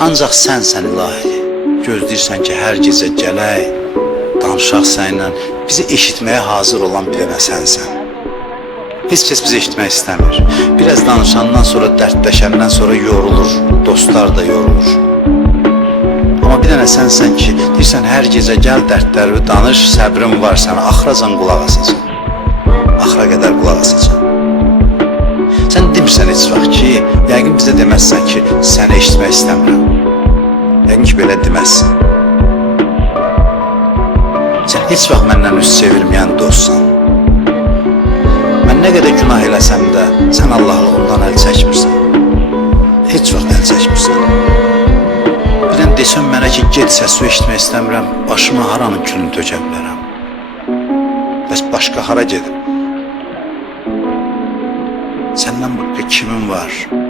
Ancaq sənsən ilahi, gözləyirsən ki, hər gecə gələk, danışaq sənlə, bizi eşitməyə hazır olan bir dənə sənsən. Heç kəs bizi eşitmək istəmir. Biraz danışandan sonra, dərdləşəndən sonra yorulur, dostlar da yorulur. Amma bir dənə sənsən ki, deyirsən hər gecə gəl dərdlərimi danış, səbrim var sənə, axıracan qulaq asacaq. Axıra qədər qulaq asacaq. Sən demirsən heç vaxt ki, yəqin bizə deməzsən ki, səni eşitmək istəmirəm. Yəqin ki, belə deməzsən. Sən heç vaxt məndən üst çevirməyən dostsan. Mən nə qədər günah eləsəm də, sən Allahlığından əl çəkmirsən. Heç vaxt əl çəkmirsən. Birdən desən mənə ki, get səsi eşitmək istəmirəm, başıma haranın külünü tökə bilərəm. Bəs başqa hara gedim? Səndən başqa kimin var?